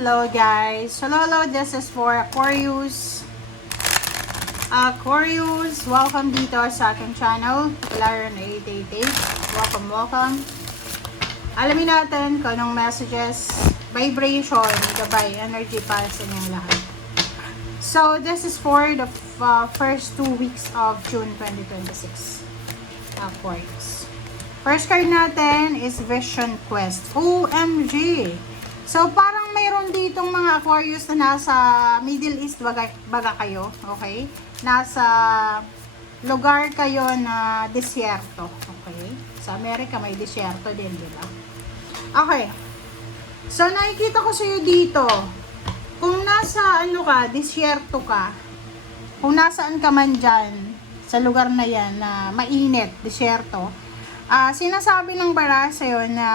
Hello guys. Hello, this is for Aquarius. Aquarius, welcome dito sa aking channel. Laron 888. Welcome. Alamin natin kung anong messages, vibration, gabay, energy para sa inyong lahat. So, this is for the first 2 weeks of June 2026. Aquarius. First card natin is Vision Quest. OMG! So, parang mayroon ditong mga Aquarius na nasa Middle East baga kayo, okay? Nasa lugar kayo na disyerto, okay? Sa Amerika may disyerto din, di ba? Okay. So, nakikita ko sa iyo dito, kung nasa disyerto ka, kung nasaan ka man dyan, sa lugar na yan, na mainit, disyerto, sinasabi ng bara sa'yo na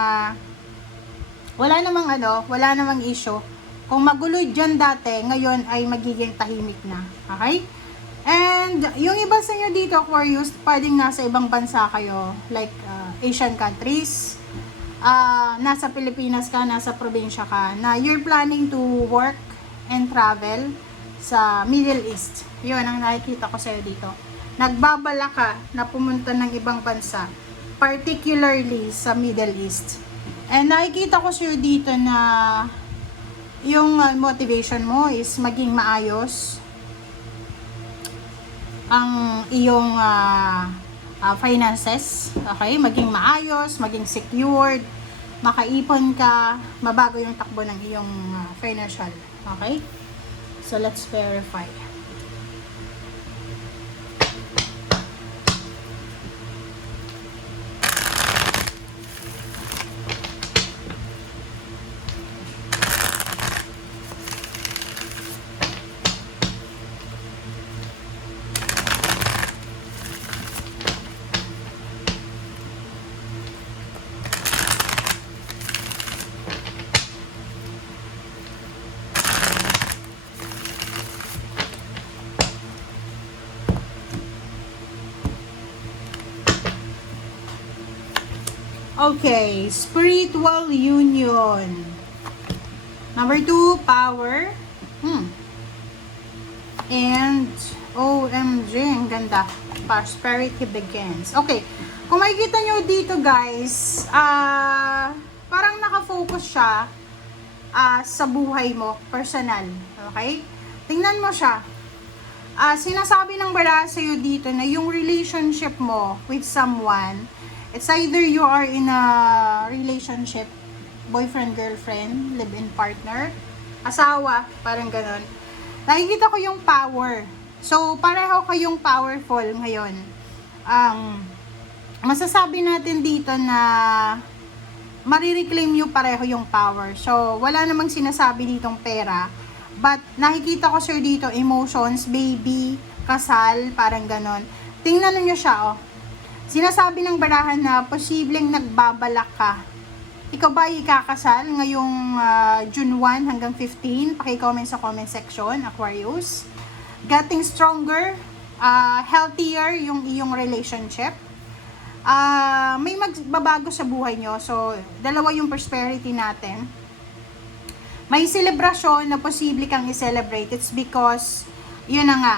wala namang issue. Kung magulo dyan dati, ngayon ay magiging tahimik na. Okay? And, yung iba sa inyo dito, Aquarius, pwedeng nasa ibang bansa kayo, like Asian countries, nasa Pilipinas ka, nasa probinsya ka, na you're planning to work and travel sa Middle East. Yun ang nakikita ko sa'yo dito. Nagbabala ka na pumunta ng ibang bansa, particularly sa Middle East. And nakikita ko sa'yo dito na yung motivation mo is maging maayos ang iyong finances, okay? Maging maayos, maging secured, makaipon ka, mabago yung takbo ng iyong financial, okay? So, let's verify. Okay, spiritual union. Number 2, power. And OMG, ang ganda. Prosperity begins. Okay, kung makikita nyo dito guys, parang nakafocus siya sa buhay mo, personal. Okay? Tingnan mo siya. Sinasabi ng bara sa'yo dito na yung relationship mo with someone, it's either you are in a relationship, boyfriend, girlfriend, live-in partner, asawa, parang ganon. Nakikita ko yung power. So, pareho kayong powerful ngayon. Masasabi natin dito na marireclaim nyo pareho yung power. So, wala namang sinasabi ditong pera. But, nakikita ko sir dito, emotions, baby, kasal, parang ganon. Tingnan nyo siya, oh. Sinasabi ng barahan na posibleng nagbabalak ka. Ikaw ba ikakasal ngayong June 1 hanggang 15? Paki-comment sa comment section, Aquarius. Getting stronger, healthier yung iyong relationship. May magbabago sa buhay nyo. So, dalawa yung prosperity natin. May celebration na posible kang i-celebrate. It's because, yun na nga,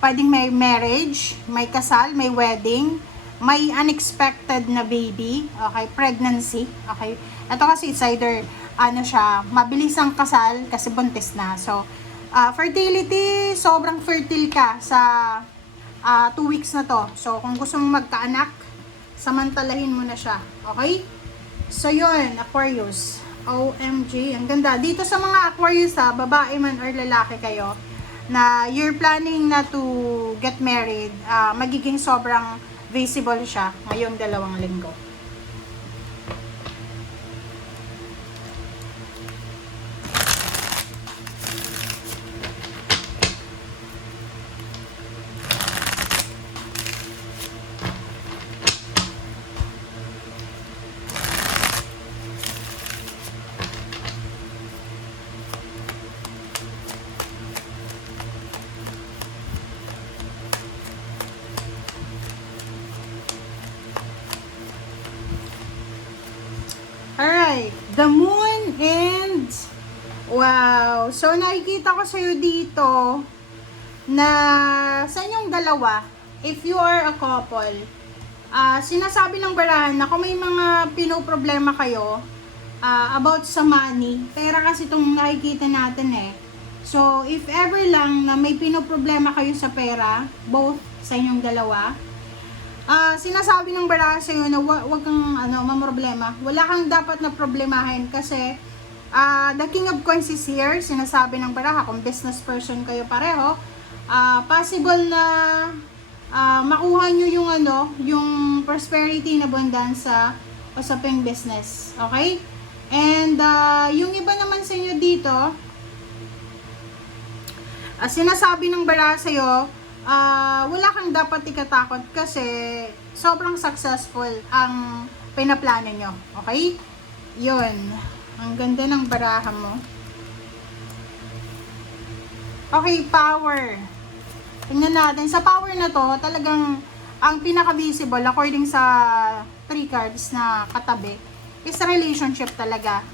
pwedeng may marriage, may kasal, may wedding, may unexpected na baby, okay, pregnancy, okay. Ito kasi it's either, mabilis ang kasal kasi buntis na. So, fertility, sobrang fertile ka sa 2 weeks na to. So, kung gusto mong magkaanak, samantalahin mo na siya, okay? So, yun, Aquarius. OMG, ang ganda. Dito sa mga Aquarius, babae man or lalaki kayo, na you're planning na to get married, magiging sobrang visible siya ngayong 2 linggo. Wow! So, nakikita ko sa'yo dito na sa inyong dalawa, if you are a couple, sinasabi ng barahan na kung may mga pinoproblema kayo about sa money, pera kasi itong nakikita natin eh. So, if ever lang na may pinoproblema kayo sa pera, both sa inyong dalawa, sinasabi ng barahan sa'yo na wag kang mamroblema. Wala kang dapat na problemahin kasi the King of Coins is here. Sinasabi ng baraha kung business person kayo pareho, possible na makuha nyo yung prosperity na abundance sa usaping business. Okay? And yung iba naman sa inyo dito, sinasabi ng baraha sa'yo, wala kang dapat ikatakot kasi sobrang successful ang pinaplano nyo. Okay? Yun. Ang ganda ng baraha mo. Okay, power. Tingnan natin. Sa power na to, talagang ang pinaka-visible according sa 3 cards na katabi is relationship talaga.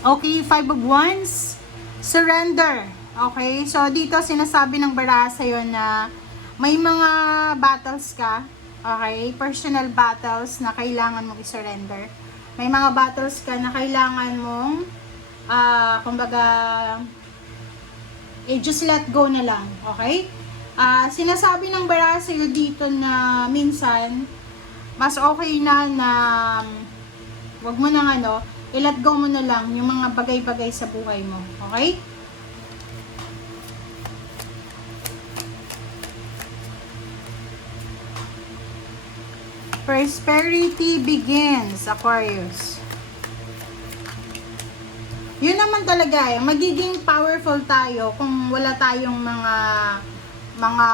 Okay, 5 of Wands. Surrender. Okay, so dito sinasabi ng baraha sa'yo na may mga battles ka. Okay, personal battles na kailangan mong i-surrender. May mga battles ka na kailangan mong kumbaga just let go na lang. Okay? Sinasabi ng baraha sa'yo dito na minsan mas okay na wag mo nang i-let go mo na lang yung mga bagay-bagay sa buhay mo. Okay? Prosperity begins, Aquarius. Yun naman talaga eh, magiging powerful tayo kung wala tayong mga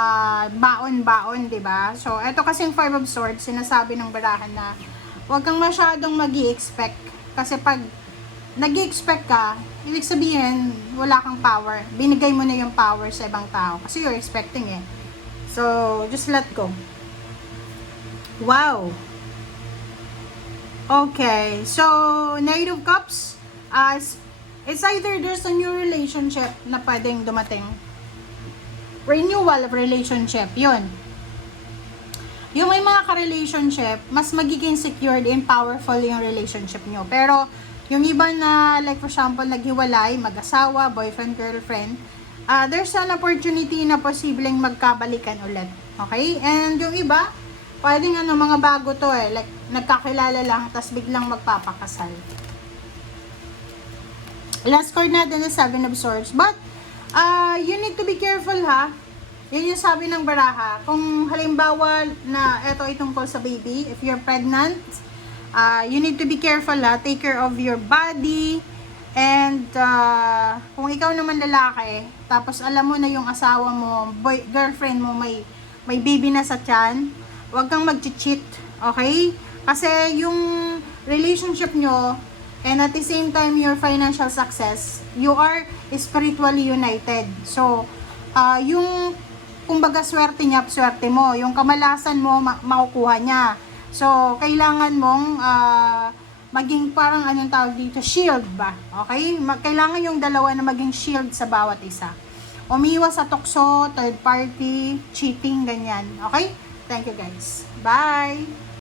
baon-baon, 'di ba? So, ito kasing 5 of Swords, sinasabi ng barahan na huwag kang masyadong magi-expect kasi pag nag-expect ka, ibig sabihin wala kang power. Binigay mo na yung power sa ibang tao kasi you're expecting eh. So, just let go. Wow. Okay. So, Knight of Cups, it's either there's a new relationship na pwedeng dumating. Renewal of relationship. Yun. Yung may mga ka-relationship, mas magiging secured and powerful yung relationship nyo. Pero, yung iba na, like for example, naghiwalay, mag-asawa, boyfriend, girlfriend, there's an opportunity na posibleng magkabalikan ulit. Okay? And yung iba, pwedeng mga bago to eh. Like, nagkakilala lang, tas biglang magpapakasal. Last card natin is 7 of Swords. But, you need to be careful ha. Yun yung sabi ng baraha. Kung halimbawa na ito ay tungkol sa baby, if you're pregnant, you need to be careful ha. Take care of your body. And, kung ikaw naman lalaki, tapos alam mo na yung asawa mo, girlfriend mo, may baby na sa tiyan, huwag kang mag-cheat, okay? Kasi yung relationship nyo, and at the same time, your financial success, you are spiritually united. So, yung, kumbaga, swerte niya, swerte mo. Yung kamalasan mo, makukuha niya. So, kailangan mong, maging parang, anong tawag dito, shield ba? Okay? Kailangan yung dalawa na maging shield sa bawat isa. Umiwas sa tukso, third party, cheating, ganyan. Okay? Thank you guys. Bye!